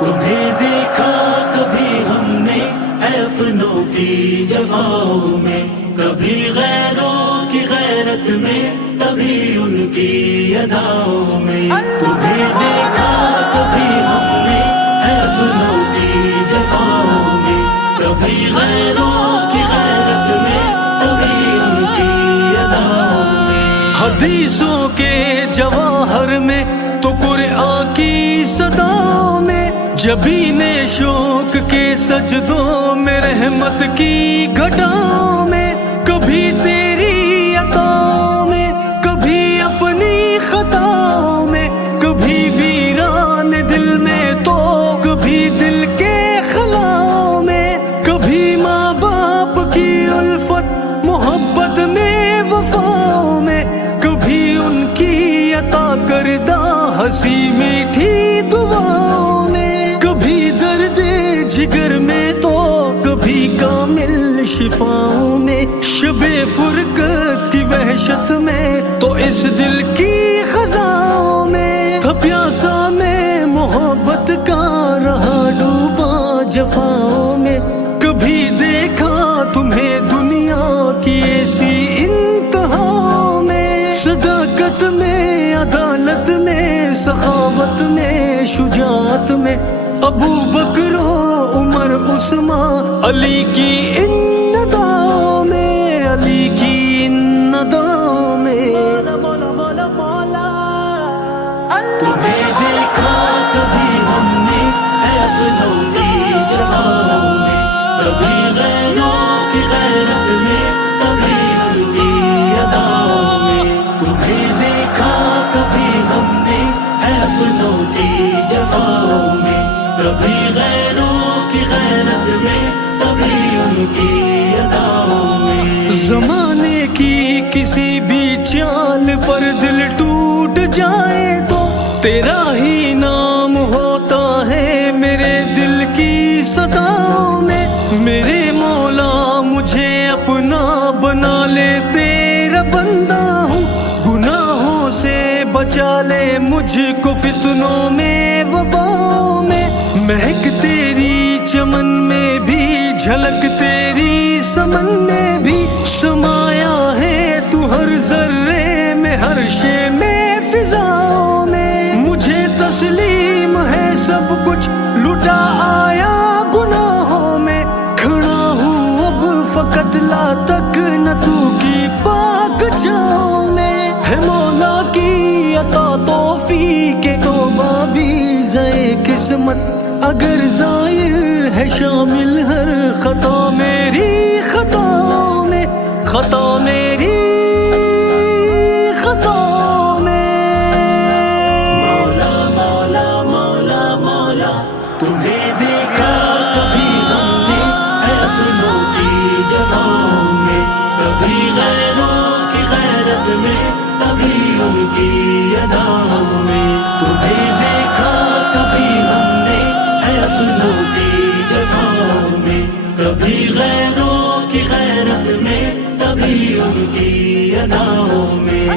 تمہیں دیکھا کبھی ہم نے ہے اپنوں کی جفاؤں میں، کبھی غیروں کی غیرت میں، کبھی ان کی اداؤں میں. تمہیں دیکھا کبھی ہم نے ہے اپنوں کی جفاؤں میں، کبھی غیروں کی غیرت میں، کبھی ان کی اداؤں میں. حدیثوں کے جواہر میں تو قرآن کی صداؤں میں، جبین شوق کے سجدوں میں، رحمت کی گھٹاؤں میں، کبھی تیری عطاؤں میں، کبھی اپنی خطاؤں میں، کبھی ویران دل میں تو کبھی دل کے خلاؤں میں، کبھی ماں باپ کی الفت محبت میں وفاؤں میں، کبھی ان کی عطا کردہ ہنسی میٹھی دعاؤں میں، کبھی درد جگر میں تو کبھی کامل شفاؤں میں، شب فرقت کی وحشت میں تو اس دل کی خزاؤں میں، تھا پیاسا میں محبت کا رہا ڈوبا جفاؤں میں. کبھی دیکھا تمہیں دنیا کی ایسی انتہاؤں میں، صداقت میں، عدالت میں، سخاوت میں، شجاعت میں، ابو بکر و عمر عثمان علی کی ان اداؤں میں، علی کی ان اداؤں میں. تمہیں دیکھا کبھی ہم نے ہے اپنوں کی جفاؤں میں، کبھی غیروں کی غیرت میں، کبھی ان کی اداؤں میں. تمہیں دیکھا کبھی ہم نے ہے اپنوں کی جفاؤں میں، کبھی غیروں کی غیرت میں، کبھی ان کی اداؤں میں. زمانے کی کسی بھی چال پر دل ٹوٹ جائے تو تیرا ہی نام ہوتا ہے میرے دل کی صداؤں میں. میرے مولا مجھے اپنا بنا لے، تیرا بندہ ہوں، گناہوں سے بچا لے مجھ کو فتنوں میں وباؤں میں. مہک تیری چمن میں بھی، جھلک تیری سمن میں بھی، سمایا ہے تو ہر ذرے میں، ہر شے میں، فضاؤں میں. مجھے تسلیم ہے سب کچھ، لٹا آیا گناہوں میں، کھڑا ہوں اب فقط لا تک نہ تو کی پاک جاؤں میں. ہے مولا کی عطا توفیق توبہ بھی زے قسمت، اگر ظاہر ہے شامل ہر خطا میری خطاؤں میں، خطا میری خطاؤں میں. مولا مولا مولا مولا تمہیں دیکھا کبھی ہم نے ہے اپنوں کی جفاؤں میں، کبھی غیروں کی غیرت میں، کبھی ان کی اداؤں میں. تمہیں دیکھا کبھی ہم نے ہے اپنوں کی جفاؤں میں، کبھی غیروں کی غیرت میں، کبھی ان کی اداؤں میں.